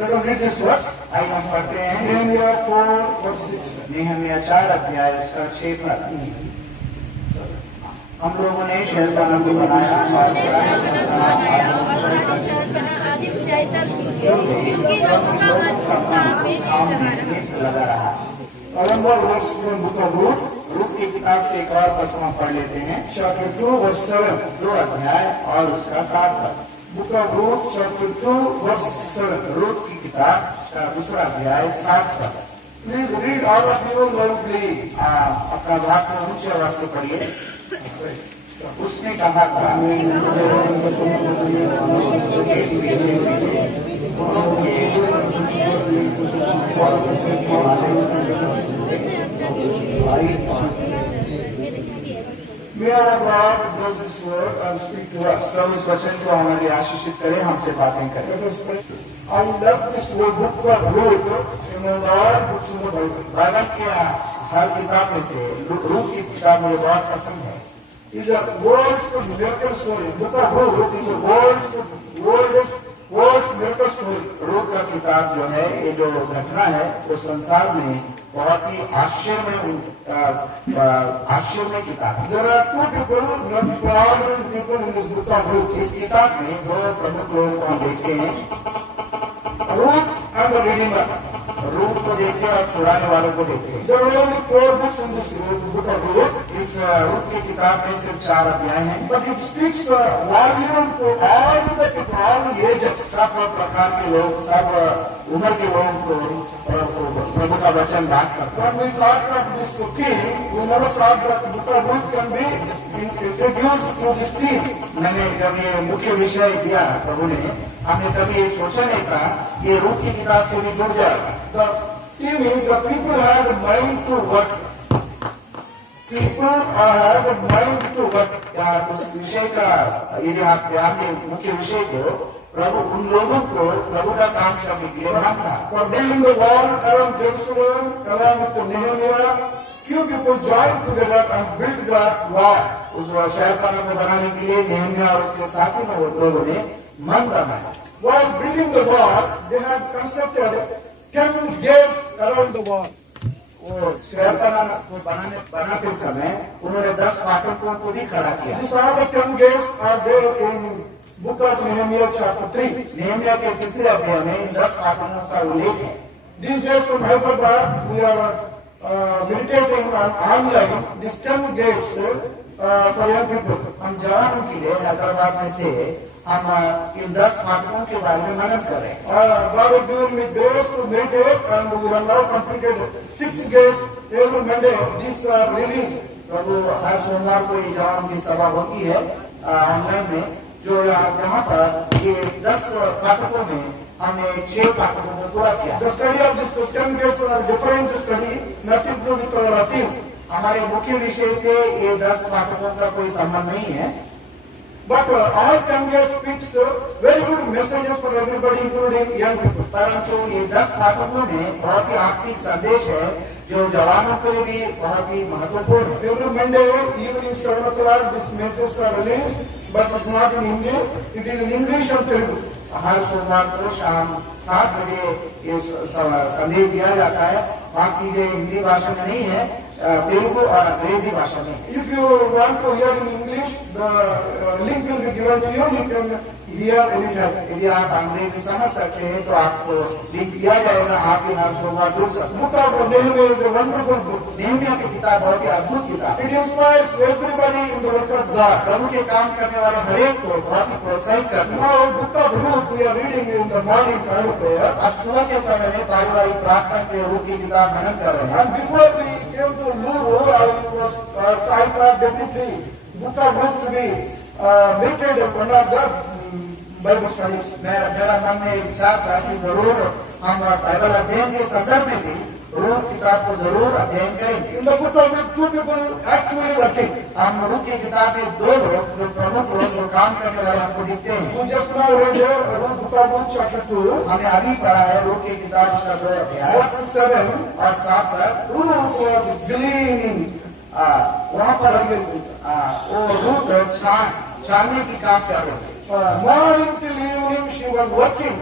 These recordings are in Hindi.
Let us read this verse. आइए हम पढ़ते हैं Nehemiah 4 verse 6. नेहमिया 4 अध्याय उसका 6 पद। हम लोगों ने शहरपनाह को बनाया और लगा रहा। One more verse from book of Ruth, Ruth की किताब से एक और पद हम पढ़ लेते हैं, chapter 2 verse 7. 2 अध्याय और उसका 7 पद। Book of Ruth, chapter 2 verse 7. Ruth की किताब उसका 2 अध्याय 7 पद। Please read all of you loudly. अपना बात को ऊंचे आवाज से पढ़िए। उसने कहा था May our God bless this word and speak to us. सब इस वचन को हमारे लिए आशीषित करे, हमसे बातें करें। Let us pray. I love this word book of Ruth in all books of the Bible. Bible की हर किताब में से रूत की किताब मुझे बहुत पसंद है। It's a world's miracle story. Book of Ruth is a world's miracle story. Ruth का किताब जो है, ये जो घटना है, वो संसार में बहुत ही आश्चर्य किताब है। There are two people, not prominent people in this book of Ruth. इस किताब में 2 प्रमुख लोगों को हम देखते हैं, Ruth and the Redeemer. Ruth को देखते हैं और छुड़ाने वालों को देखते हैं। There are only 4 books in this book of Ruth, इस रूत की किताब में सिर्फ 4 अध्याय हैं, but it speaks volume to all the people, all the ages. सब प्रकार के लोग, सब उम्र के लोगों को प्रभु का वचन बात करता है। When we thought of this king, we never thought that the book of Ruth can be introduced to this theme. मैंने जब ये मुख्य विषय दिया प्रभु ने, हमने कभी ये सोचा नहीं था ये रूत की किताब से भी जुड़ जाएगा। The theme is the people have a mind to work. People have a mind to work. या उस विषय का यदि आप ध्यान दें, मुख्य विषय को प्रभु उन लोगों को प्रभु का काम करने के लिए मांगता। For building the wall around Jerusalem, along with Nehemiah, few people joined together and built that wall. उस शहरपनाह को बनाने के लिए नेहमिया और उसके साथी में वो लोगों ने मन बनाया। While building the wall, they had constructed 10 gates around the wall. वो शहरपनाह को बनाते समय उन्होंने 10 फाटकों को भी खड़ा किया। These are the 10 gates are there in book of Nehemiah chapter 3. Nehemiah के 3 अध्याय में इन 10 फाटकों का उल्लेख है। These days from Hyderabad, we are meditating on online these 10 gates for young people. हम जवानों के लिए हैदराबाद में से हम इन 10 फाटकों के बारे में मनन कर रहे हैं। God has given me grace to meditate, and we have now completed 6 gates every Monday. These are released. प्रभु हर सोमवार को ये जवानों की सभा होती है ऑनलाइन में, जो यहाँ पर ये 10 फाटकों में हमने 6 फाटकों को पूरा किया। The study of these 10 gates are different study, nothing to do with our theme. हमारे मुख्य विषय से ये 10 फाटकों का कोई संबंध नहीं है, But all 10 gates speaks very good messages for everybody, including young people. परंतु ये 10 फाटकों में बहुत ही आत्मिक संदेश है जो जवानों के लिए भी बहुत ही महत्वपूर्ण है। Every Monday evening 7 o'clock, these messages are released, but it's not in Hindi. It is in English and Telugu. हर सोमवार को शाम 7 बजे ये संदेश दिया जाता है। बाकी ये हिंदी भाषा में नहीं है, तेलुगु और अंग्रेजी भाषा में। If you want to hear in English, the link will be given to you. You can hear anytime. यदि आप अंग्रेजी समझ सकते हैं तो आपको लिंक दिया जाएगा, आप भी हर सोमवार जुड़ सकते हैं। Book of Nehemiah is a wonderful book. Nehemiah की किताब बहुत ही अद्भुत किताब है। It inspires everybody in the work of God. प्रभु के काम करने वाले हरेक को बहुत ही प्रोत्साहित करता है। Now, book of Ruth we are reading in the morning time prayer. अब सुबह के समय में पारिवारिक प्रार्थना के रूप की किताब मनन कर रहे हैं। And before we came to Luru, I thought definitely book of Ruth to be meditated one of the Bible studies. मेरा मन में एक विचार था कि जरूर हम बाइबल अध्ययन के संदर्भ में भी रूत किताब को जरूर अध्ययन करेंगे। In the book of Ruth, 2 people actually working. हम रूत की किताब में 2 लोग जो प्रमुख लोग जो काम करने वाले हमको दिखते हैं। We just now read book of Ruth chapter 2, हमने अभी पढ़ा है रूत की किताब उसका 2 अध्याय verse 7. और 7 पर Ruth was gleaning. वहाँ पर वो रूत छानने की काम कर रहे थे। Morning till evening she was working.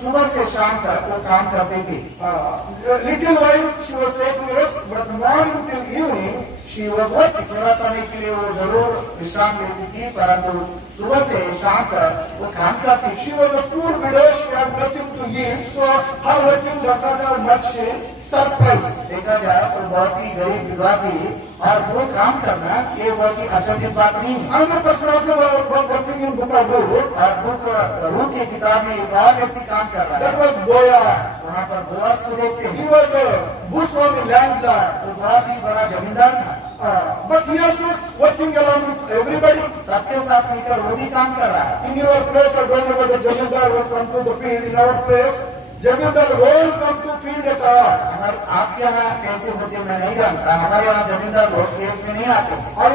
सुबह से शाम तक वो काम करती थी। Little while she was taking rest, but morning till evening she was working. थोड़ा समय के लिए वो जरूर विश्राम लेती थी, परंतु सुबह से शाम तक वो काम करती। She was a poor widow, she had nothing to eat, so her working does not have much surprise. देखा जाए तो बहुत ही गरीब विधवा थी और वो काम करना ये बहुत ही अचंभित बात नहीं है। Another person also was working in Book of Ruth. और रूत की किताब में एक और व्यक्ति काम कर रहा That है, was Boaz. वहाँ पर बोअज को देखते He हैं। was a Bushwami landlord. वो बहुत ही बड़ा जमींदार था, But he also working along with everybody. सबके साथ मिलकर वो भी काम कर रहा है। In your place, I don't know whether Jamindar will come to the field. In our place, Jamindar won't come to field at all. अगर आपके यहाँ कैसे होते मैं नहीं जानता, हमारे यहाँ जमींदार लोग खेत में नहीं आते। I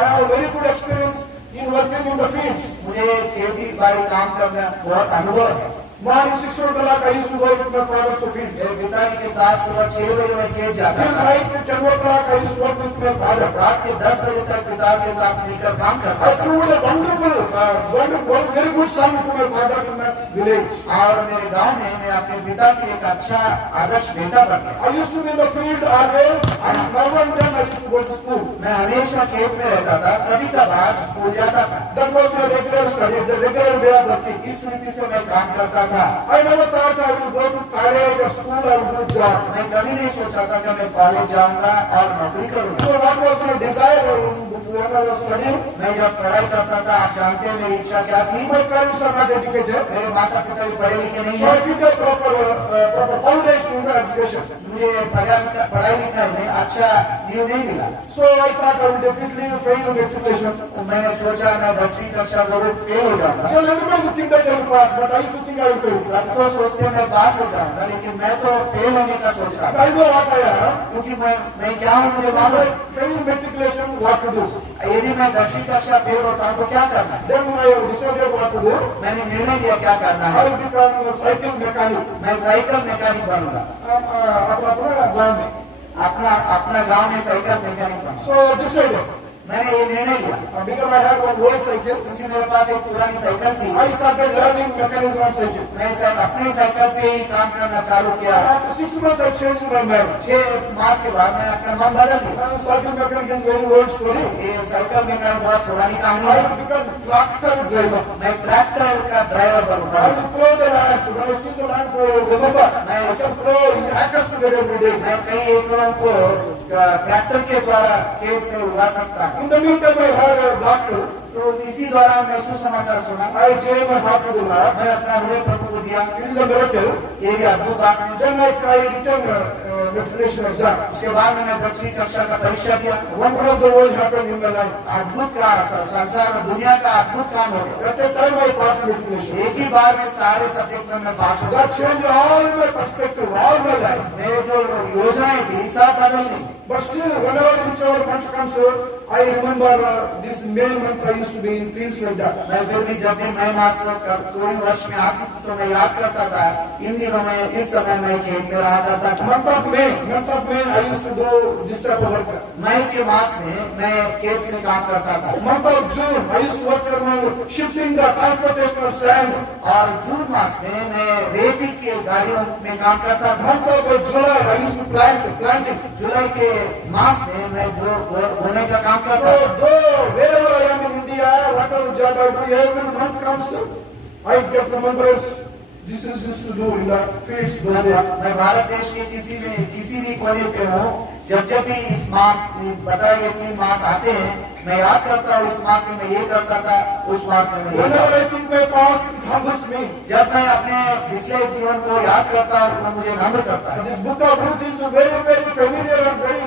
have very good experience in working in the fields. मुझे खेती बाड़ी काम करना बहुत अनुभव है। Morning 6 o'clock, I used to work with my father to fields. मेरे पिताजी के साथ सुबह 6 बजे मैं खेत जाता Till था। night 10 o'clock, I used to work with my father. रात के 10 बजे तक पिता के साथ मिलकर काम करता I था proved a wonderful, very good son to my father in my village. और मेरे गांव में मैं अपने पिता की एक अच्छा आदर्श बेटा बन गया। I used to be in the field always, and now and then I used to go to school. मैं हमेशा खेत में रहता था, कभी कभार स्कूल जाता था। That was my regular study, the regular way of working. इस रीति से मैं काम करता था। I never thought I will go to college or school or do job. मैं कभी नहीं सोचा था कि मैं कॉलेज जाऊंगा और नौकरी करूंगा। So what was my desire when I was studying? मैं जब पढ़ाई करता था, आप जानते हैं मेरी इच्छा क्या थी। My parents are not educated. मेरे माता पिता भी पढ़े लिखे नहीं So है। I did a proper foundation in the education. मुझे पढ़ाई लिखाई में अच्छा नींव नहीं मिला। So I thought I will definitely fail in education. तो मैंने सोचा मैं 10वीं कक्षा जरूर फेल हो जाऊंगा। So everybody think that I will pass, but I used to think I will fail. सब तो सोचते मैं पास हो जाऊंगा, लेकिन मैं तो फेल होने का सोच रहा था। I know what I am. क्योंकि मैं क्या हूँ मुझे मालूम है। Fail matriculation, what to do? यदि मैं 10वीं कक्षा फेल होता हूँ तो क्या करना है। Then I decided what to do. मैंने निर्णय लिया क्या करना I है। will become a cycle mechanic. मैं साइकिल मैकेनिक बनूंगा। अपना गाँव में. अपना गांव में साइकिल मैकेनिक बनूंगा। So decided. मैंने ये निर्णय लिया Because I had one old cycle, क्योंकि मेरे पास एक पुरानी साइकिल थी। I started learning mechanism of cycle. मैं अपनी साइकिल पे ही काम करना चालू किया। After 6 months, I changed my mind. 6 मास के बाद मैं अपना मन बदल दिया। Cycle mechanic is very old story. ये साइकिल मैकेनिक बहुत पुरानी कहानी I है। will become tractor driver. मैं ट्रैक्टर का ड्राइवर I बनूंगा। will plow the lands. When I see the lands, I will remember. I can plow acres together every day. मैं कई एकड़ों को ट्रैक्टर के द्वारा खेत में उगा सकता हूँ। In the meantime, I heard a gospel. तो इसी दौरान मैं सुसमाचार सुना। I gave my heart to the Lord. मैं अपना हृदय प्रभु को दिया। It is a miracle. ये भी अद्भुत बात है। Then I returned matriculation exam. उसके बाद मैंने 10वीं कक्षा का परीक्षा दिया। Wonder of the world happened in my life. अद्भुत का संसार में दुनिया का अद्भुत काम हो गया। At a time I passed matriculation. एक ही बार में सारे सब्जेक्ट में मैं पास हो गया। That changed all my perspective, all my life. मेरे जो योजनाएं थी सब बदल गई। But still, whenever whichever month comes, I remember this May month I used to be in fields like that. मैं फिर भी जब भी मई मास कोई वर्ष में आती थी तो मैं याद करता था इन दिनों में इस समय मैं खेत में रहा करता था। Month of May, I used to do this type of work. मई के मास में मैं खेत में काम करता था। Month of June, I used to work on shipping the transportation of sand. और जून मास में मैं रेती की गाड़ियों में काम करता था। Month of July, I used to planting. जुलाई के मास में मैं बोने का काम करता So, था। though wherever I am in India, whatever job I do, every month comes, I get remembrance. This is used to do in the fields those days. मैं भारत देश के किसी भी कोने पे हूँ, जब भी इस मास बताए गए 3 मास आते हैं, मैं याद करता हूँ इस मास में मैं ये करता था, उस मास में मैं ये Whenever करता I think my past, it humbles me. जब मैं अपने पिछले जीवन को याद करता हूँ तो मुझे नम्र करता है। This book of Ruth is very, very familiar and very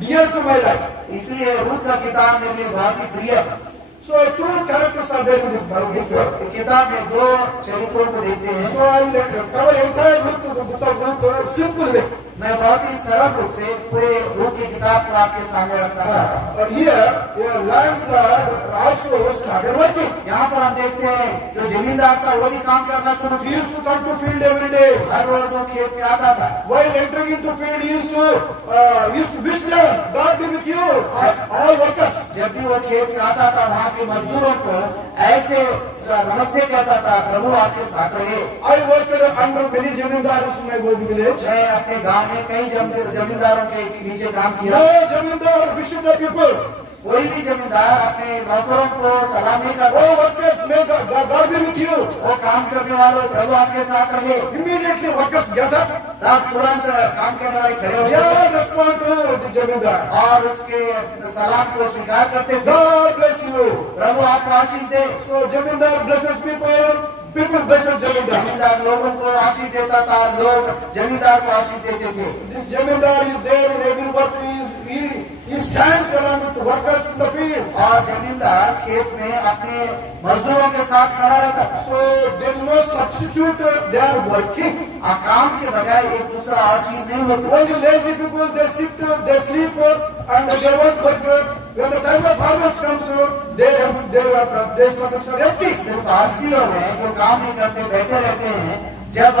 dear to my life. इसलिए रूत का किताब मेरे लिए बहुत ही प्रिय है। So two characters are there in this Bible. इस किताब में 2 चरित्रों को देखते हैं। So I will cover entire book of Ruth simple way. मैं बहुत ही सरल रूप से पूरे रूत की किताब को आपके सामने रखना चाहता हूँ। But here, a landlord also started working. यहाँ पर हम देखते हैं जो जमींदार था वो भी काम करना शुरू He किया। used to come to field every day. हर रोज वो खेत में आता था। While entering into field, he used to wish them, God be with you, all workers. जब भी वो खेत में आता था वहाँ के मजदूरों को ऐसे नमस्ते कहता था, प्रभु आपके साथ रहे। I worked under many zamindars in my old village. मैं अपने गांव में कई जमींदारों के नीचे काम किया। No zamindar wishing the people. कोई भी जमींदार अपने नौकरों को सलाम नहीं करता। Oh workers, may God be with you. वो काम करने वालों, प्रभु आपके साथ रहे। Immediately workers get up. तब तुरंत काम करने वाले खड़े हो Yeah, respond to the zamindar. और उसके सलाम को स्वीकार करते थे। God bless you. प्रभु आपको आशीष दे। So zamindar blesses people. People blesses zamindar. जमींदार लोगों को आशीष देता था, लोग जमींदार को आशीष देते थे। This zamindar is there in every work. He stands along with the workers in the field. और जमींदार खेत में अपने मजदूरों के साथ खड़ा रहता था। So there is no substitute. They are working. काम के बजाय एक दूसरा और चीज नहीं होती। Only lazy people, they sit, they sleep, and they won't work. When the time of harvest comes, their stomachs are empty. सिर्फ आलसी लोग हैं जो काम नहीं करते, बैठे रहते हैं। जब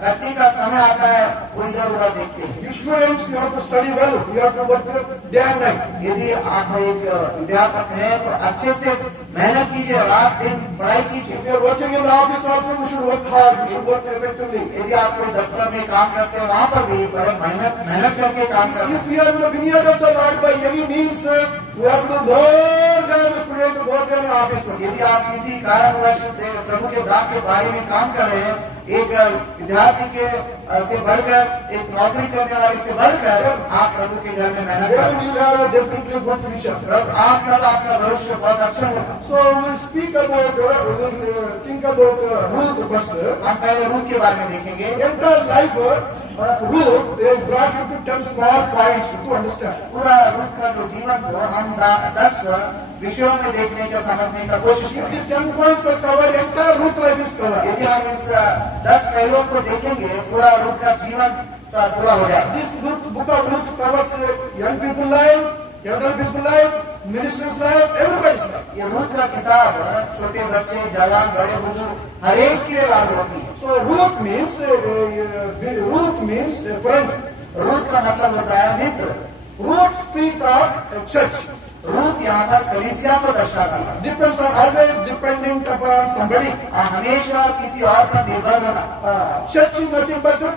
कटनी का समय आता है वो इधर उधर देखते हैं। Students, you have to study well. You have to work day and night. यदि आप एक अध्यापक हैं तो अच्छे से मेहनत कीजिए, रात दिन पढ़ाई कीजिए। If you are working in the office also, you should work hard. You should work effectively. यदि आप कोई दफ्तर में काम करते हैं वहाँ पर भी बड़े मेहनत करके काम करते हैं। If you are in the vineyard of the Lord by any means, you have to do more than a student, more than an office work. यदि आप किसी कारणवश प्रभु के दान के बारे में काम कर रहे हैं, एक विद्यार्थी के से बढ़कर, एक नौकरी करने वाले से बढ़कर आप प्रभु के घर में मेहनत Then करें, you will have a definitely good future. आपका भविष्य बहुत अच्छा होगा। So we'll speak about, we'll think about Ruth first. हम पहले रूथ के बारे में देखेंगे। Entire life of Ruth is brought into 10 small points to understand. पूरा रूथ का जो जीवन को हम 10 विषयों में देखने का, समझने का कोशिश If करें। these 10 points are covered, entire Ruth life is covered. यदि हम इस 10 पहलुओं को देखेंगे, पूरा रूथ का जीवन पूरा हो जाएगा। This book of Ruth covers young people life, elder people life, ministers life, everybody's life. ये रूथ का किताब छोटे बच्चे, जवान, बड़े बुजुर्ग हर एक के लिए लागू होती है। So Ruth means a friend. Ruth का मतलब होता है मित्र। Ruth speak of a church. Ruth यहाँ पर कलीसिया को दर्शाता है। Depends on always dependent upon somebody. हमेशा किसी और पर निर्भर होना। Church is nothing but a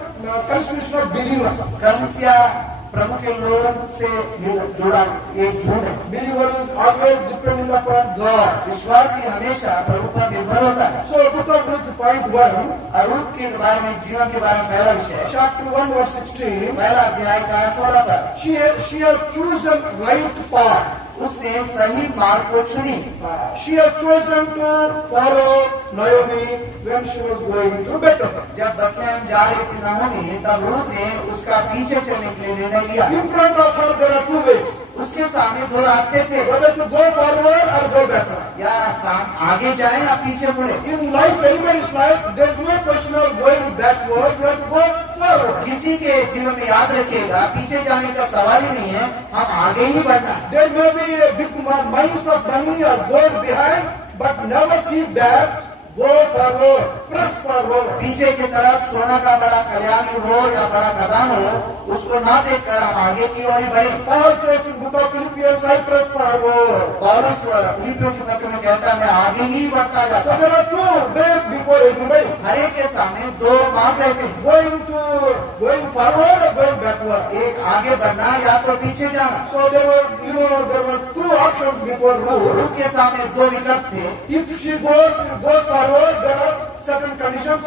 constitution of believers. कलीसिया प्रभु के लोगों से जुड़ा एक झुंड है। Believer is always dependent upon God. विश्वासी हमेशा प्रभु पर निर्भर होता है। So book of Ruth point 1, Ruth के बारे में, जीवन के बारे में पहला विषय, chapter 1 verse 16. पहला अध्याय का 16 पर, She has chosen right path. उसने सही मार्ग को चुनी। She had chosen to follow Naomi when she was going to Bethlehem. जब बथलेहम जा रही थी नाओमी, तब रूथ ने उसका पीछे चलने के लिए निर्णय लिया। In front of her there are two ways. उसके सामने दो रास्ते थे, Whether to go forward or go backward. या आगे जाए या पीछे मुड़े। In life, anybody's life, there is no question of going backward. You have to go forward. किसी के जीवन में याद रखिएगा, पीछे जाने का सवाल ही नहीं है, हम आगे ही बढ़ना है। There may be a big mines of money or gold behind, but never see back. Go forward, press forward. पीछे की तरफ सोना का बड़ा कल्याणी हो या बड़ा खदान हो, उसको ना देखकर हम आगे की ओर ही बढ़े। Paul says in book of Philippians, I press forward. पौलुस फिलिपियों के पत्र में कहता है, मैं आगे ही बढ़ता So जाता हूं। there are two ways before everybody. हर एक के सामने दो मार्ग रहते हैं, Going forward or going backward. एक आगे बढ़ना या तो पीछे जाना। So there were two options before Ruth. Ruth के सामने दो विकल्प थे। If she goes forward, there are certain conditions,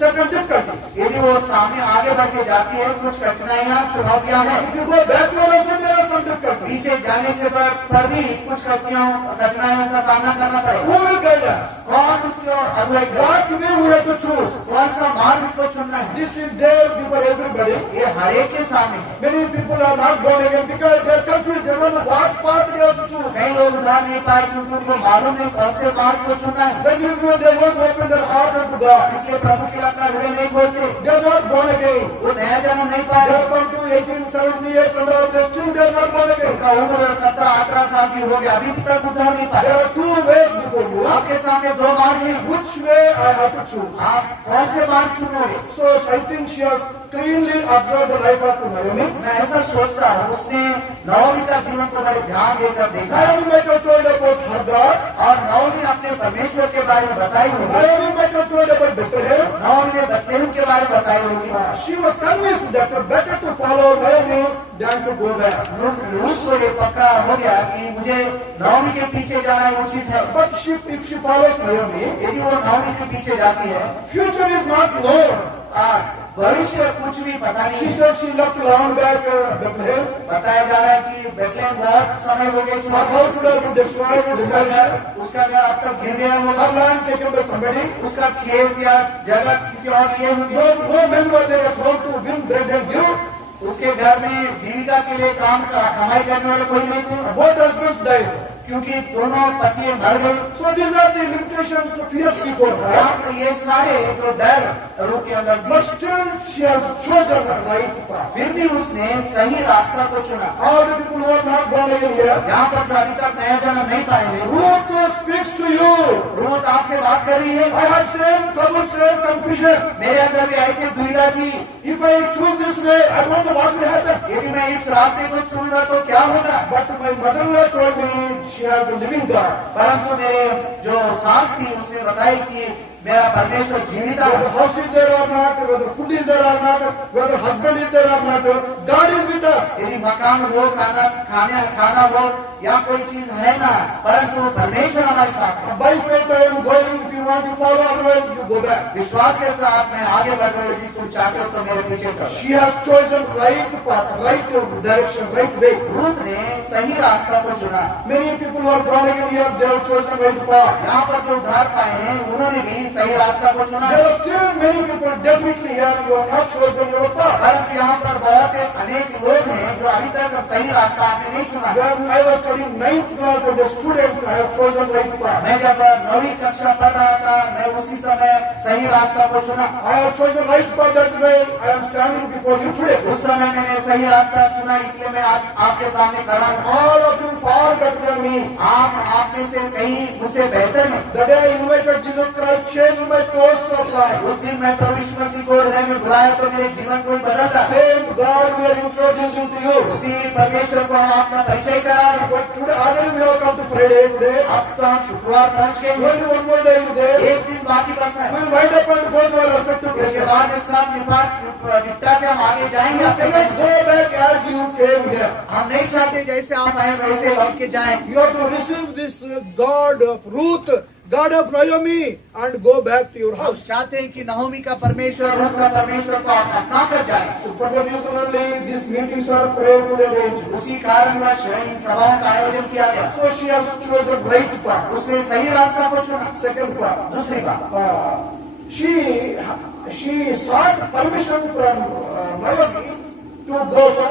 certain difficulties. यदि वो सामने आगे बढ़ के जाती है, कुछ कठिनाइयां, चुनौतियां हैं। If you go backward also, there are some difficulties. पीछे जाने से पर भी कुछ कठिनाइयों का सामना करना पड़ेगा। Who will guide us? कौन उसकी ओर अगुवाई करे? What way we have to choose? कौन सा मार्ग उसको चुनना है? This is there before everybody. ये हर एक के सामने है। Many people are not born again because they are confused. They don't know what path they have to choose. कई लोग उधार नहीं पाए क्योंकि उनको मालूम नहीं कौन से मार्ग को चुनना है। That is when they won't open their heart unto God. इसलिए प्रभु के लिए अपना हृदय नहीं खोलते। They are not born again. वो नया जन्म नहीं They पाए, have come to 18, 17 years and all, they still they are not born again. उनका उम्र 17-18 साल की हो गया, अभी तक उद्धार नहीं There पाया। are two ways before you. आपके सामने दो मार्ग हैं, Which way I have to choose? आप कौन से मार्ग चुनोगे? So I think she has cleanly observed the life of Naomi. मैं ऐसा सोचता हूँ, उसने नवमी का जीवन को बड़े ध्यान देकर देखा, Naomi might have told about her God. और नवमी अपने परमेश्वर के बारे में बताई होगी, Naomi might have told about Bethlehem. नवमी ने बतलेहम के बारे में बताई होगी। She was convinced that it's better to follow Naomi than to go back. Ruth को ये पक्का हो गया कि मुझे नवमी के पीछे जाना उचित है। But if she follows Naomi, यदि वो नवमी के पीछे जाती है, future is not known. आज भविष्य कुछ भी पता नहीं She है। says she left long back Bethlehem. बताया जा रहा है कि बेथलेहम बहुत समय हो गया Her चुना, house would have been destroyed. उसका घर अब तक गिर गया होगा, Her land taken by somebody. उसका खेत या जगह किसी और लिए होंगे, No men were there at home to win bread and give. उसके घर में जीविका के लिए कमाई करने वाले कोई नहीं थे, Both husbands died. क्योंकि दोनों पति मर गए। So these are the limitations fears before her. यहाँ पर ये सारे जो डर रूह के अंदर थे, But still she has chosen the right path. फिर भी उसने सही रास्ता को चुना। All the people who are not born again here, यहाँ पर जो अभी तक नया जन्म नहीं पाए हैं, Ruth speaks to you. रूह आपसे बात कर रही है। I had same trouble, same confusion. मेरे अंदर भी ऐसी दुविधा थी, If I choose this way, I don't know what will happen. यदि मैं इस रास्ते को चुनूंगा तो क्या होगा। But my mother-in-law told me she has a living God. परंतु मेरे जो सास थी उसने बताई कि मेरा परमेश्वर जीवित Whether है, house is there or not, whether food is there or not, whether husband is there or not, God is with us. यदि मकान हो, खाना हो या कोई चीज है ना, परंतु परमेश्वर हमारे साथ है। By faith I am going. If you want to follow, otherwise you go back. विश्वास के साथ मैं आगे बढ़ रहा हूँ, यदि तुम चाहते हो तो मेरे पीछे चलो। She has chosen right path, right direction, right way. Ruth ने सही रास्ता को चुना। Many people who are born again here, they have chosen right path. यहाँ पर जो उद्धार पाए हैं उन्होंने भी सही रास्ता को चुना। There are still many people definitely here who have not chosen your path. परंतु यहाँ पर बहुत अनेक लोग हैं जो अभी तक सही रास्ता आपने नहीं चुना। When I was studying 9th class as a student, I have chosen right path. मैं जब 9वीं कक्षा पढ़ रहा था, मैं उसी समय सही रास्ता को चुना। I have chosen right path, that's why I am standing before you today. उस समय मैंने सही रास्ता चुना, इसलिए मैं आज आपके सामने खड़ा हूँ। All of you far better than me. आप में से कहीं मुझसे बेहतर हैं। The day I invited Jesus Christ, changed my course of life. उस दिन मैं प्रभु यीशु मसीह को हृदय में बुलाया तो मेरे जीवन को ही बदला। Same God we are introducing to you. उसी परमेश्वर को हम अपना परिचय करा रहे हैं। But today, already we have come to Friday today. अब तो हम शुक्रवार पहुंच गए हैं। Only one more day is there. एक दिन बाकी बस है। We'll wind up and go to our respective इसके places. बाद इस साथ निपटा के हम आगे जाएंगे। You cannot go back as you came here. हम नहीं चाहते जैसे आप आए वैसे लौट के जाएं। You have to receive this God of Ruth, God of Naomi, and go back to your हम house. चाहते हैं कि नहोमी का परमेश्वर, रूथ का परमेश्वर को आप अपना कर जाएं। So for that reason only, these meetings are prayerfully arranged. उसी कारणवश इन सभाओं का आयोजन किया गया। So she has chosen right path. उसने सही रास्ता को चुना। Second path. दूसरी बात, She sought permission from Naomi